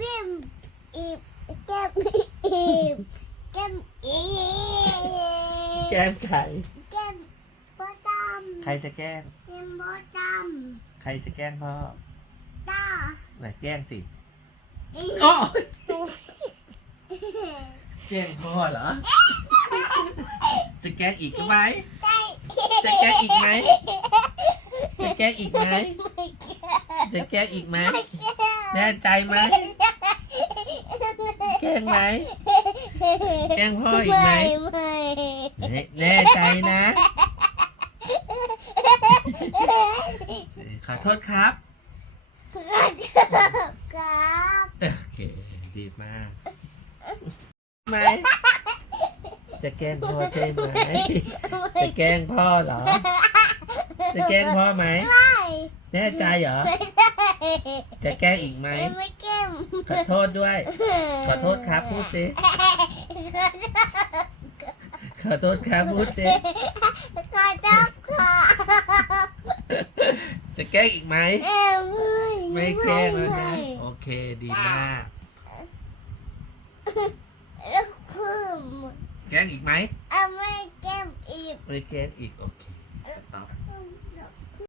ฟิมอีบแก้มอีบแก้มอีบแกล้งใครแก้มพ่อดใครจะแกล้งำแก้มพ่อดใครจะแกล้งพ่อำตาไหนแกล้งสิอีอ๋อแกล้งพ่อเหรอ จะแกล้งอีกไหมจะแกล้งอีกไหมจะแกล้งอีกไหมจะแกล้งอีกไหม แน่ใจไหมแกล้งไหมแกล้งพ่ออีกไหมไม่แน่แน่ใจนะ ขอโทษครับครับโอเคดีมากไหมจะแกล้งพ่อใช่ไหมจะแกล้งพ่อเหรอ จะแกล้งพ่อไหมไม่แน่ใจเหรอ จะแกล้งอีกไหมไม่แก้มขอโทษด้วย ขอโทษครับพูดสิขอโทษครับพูดสิขอโทษครับจะแกล้งอีกไหมเอ้ยไม่แกล้งแล้วนะไม่โอเคดีมากแล้วคือแกล้งอีกไหมเอาไม่แก้มอีกไม่แกล้งอีกโอเคตอบคือ